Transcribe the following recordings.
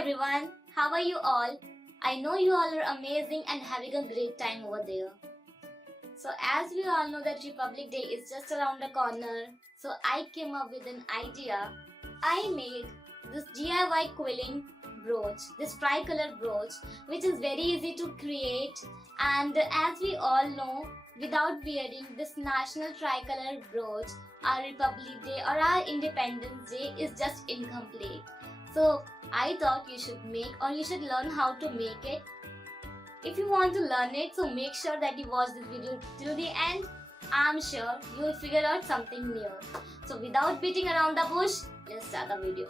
everyone, how are you all? I know you all are amazing and having a great time over there. So as we all know that Republic Day is just around the corner, so I came up with an idea. I made this DIY quilling brooch, this tricolor brooch, which is very easy to create, and as we all know, without wearing this national tricolor brooch, our Republic Day or our Independence Day is just incomplete. So I thought you should make or you should learn how to make it. If you want to learn it, so make sure that you watch this video till the end. I'm sure you will figure out something new. So without beating around the bush, let's start the video.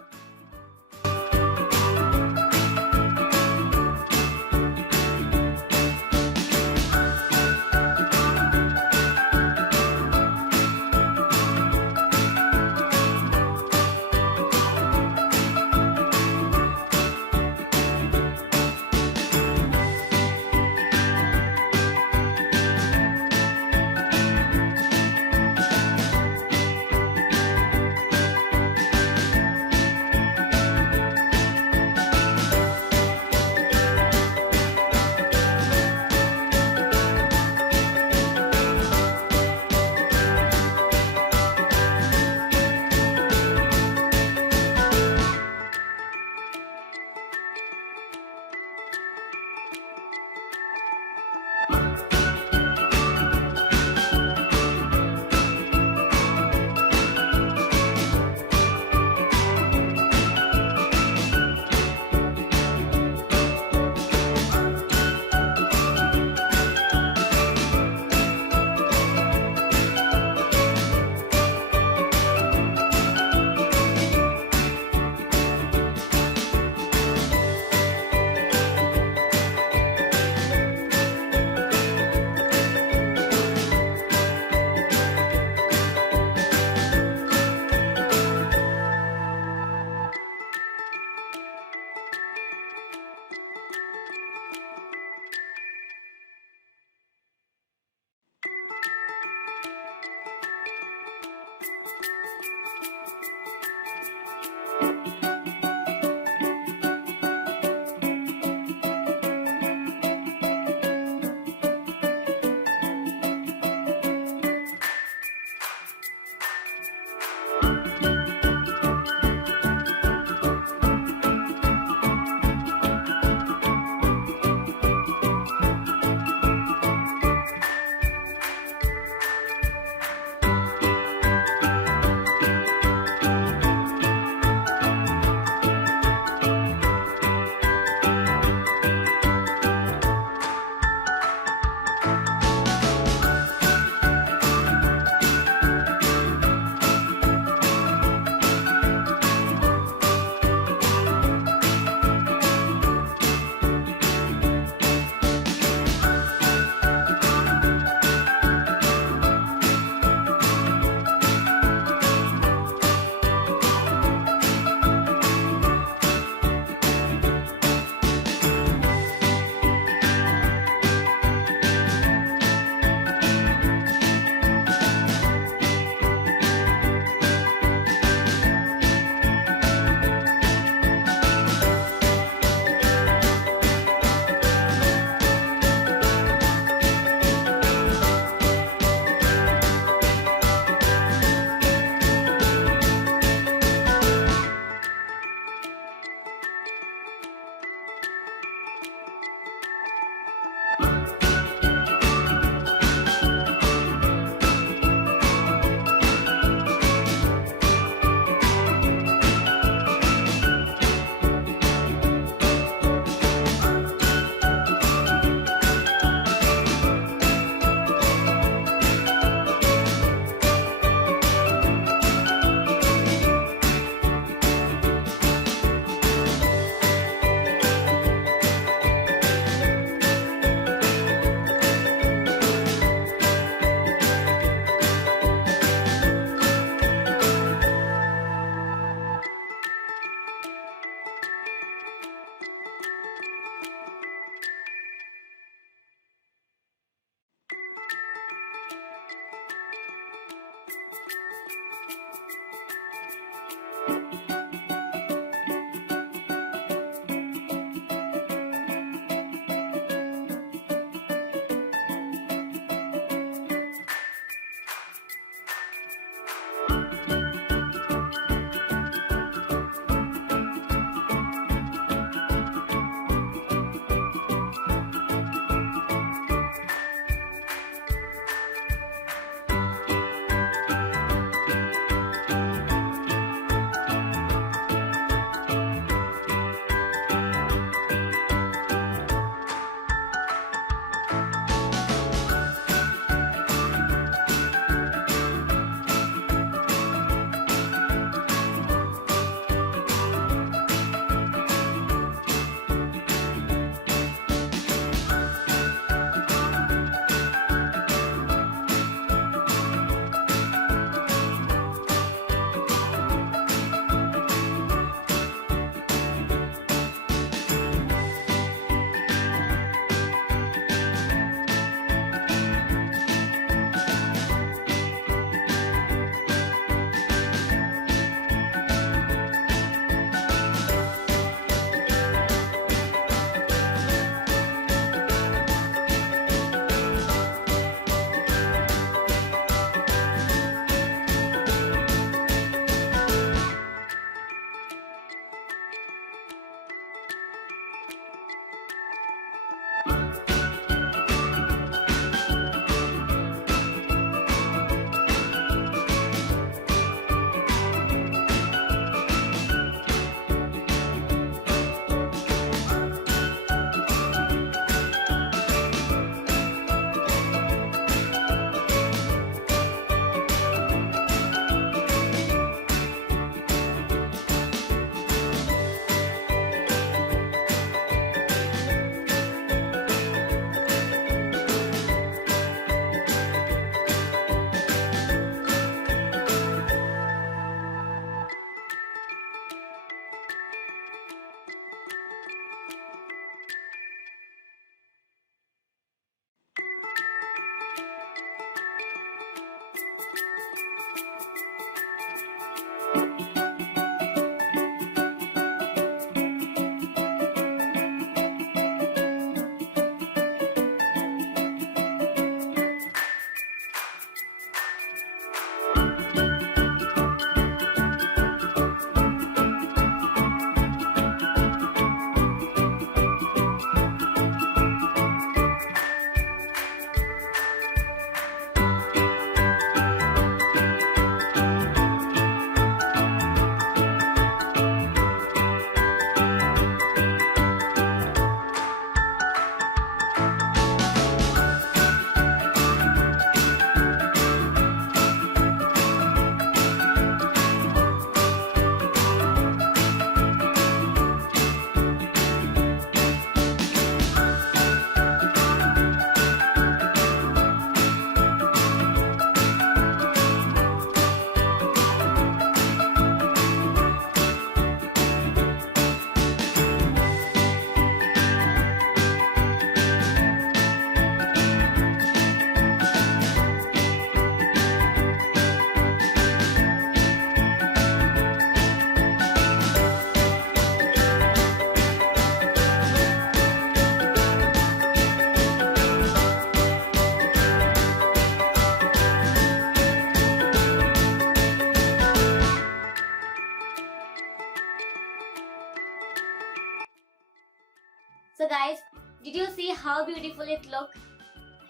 So guys, did you see how beautiful it looks?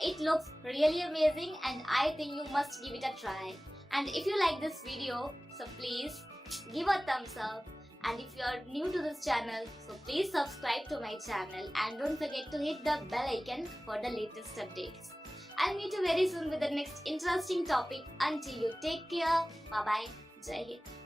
It looks really amazing and I think you must give it a try. And if you like this video, so please give a thumbs up. And if you are new to this channel, so please subscribe to my channel and don't forget to hit the bell icon for the latest updates. I'll meet you very soon with the next interesting topic. Until you take care, bye bye, Jai Hind.